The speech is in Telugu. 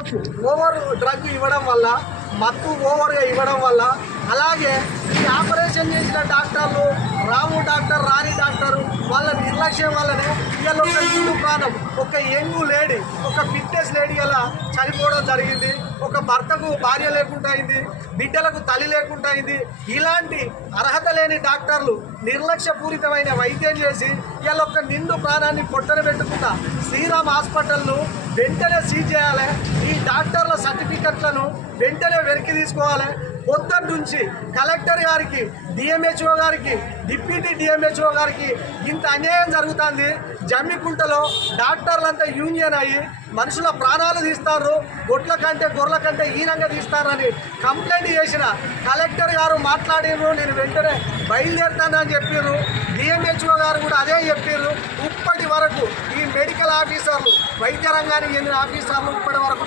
ఓవర్ డ్రగ్ ఇవ్వడం వల్ల, మత్తు ఓవర్గా ఇవ్వడం వల్ల, అలాగే ఈ ఆపరేషన్ చేసిన డాక్టర్లు, రాము డాక్టర్, రాణి డాక్టరు వాళ్ళ నిర్లక్ష్యం వల్లనే ఇవాళ ఒక నిండు ప్రాణం, ఒక యంగ్ లేడీ, ఒక ఫిట్నెస్ లేడీ అలా చనిపోవడం జరిగింది. ఒక భర్తకు భార్య లేకుండా అయింది, బిడ్డలకు తల్లి లేకుండా అయింది. ఇలాంటి అర్హత లేని డాక్టర్లు నిర్లక్ష్యపూరితమైన వైద్యం చేసి ఇవాళ ఒక నిండు ప్రాణాన్ని పొట్టన పెట్టుకున్న శ్రీరామ్ హాస్పిటల్ను వెంటనే సీజ్ చేయాలి. ఈ డాక్టర్ల సర్టిఫికెట్లను వెంటనే వెనక్కి తీసుకోవాలి. పొద్దున్న నుంచి కలెక్టర్ గారికి, డిఎంహెచ్ఓ గారికి, డిప్యూటీ డిఎంహెచ్ఓ గారికి ఇంత అన్యాయం జరుగుతుంది. జమ్మికుంటలో డాక్టర్లంతా యూనియన్ అయ్యి మనుషుల ప్రాణాలు తీస్తారు, గొడ్ల కంటే గొర్రెల కంటే హీనంగా తీస్తారని కంప్లైంట్ చేసిన కలెక్టర్ గారు మాట్లాడినారు. నేను వెంటనే బయలుదేరుతానని చెప్పారు. డిఎంహెచ్ఓ గారు కూడా అదే చెప్పారు. ఇప్పటి వరకు ఈ మెడికల్ ఆఫీసర్లు, వైద్య రంగానికి చెందిన ఆఫీసర్లు ఇప్పటి వరకు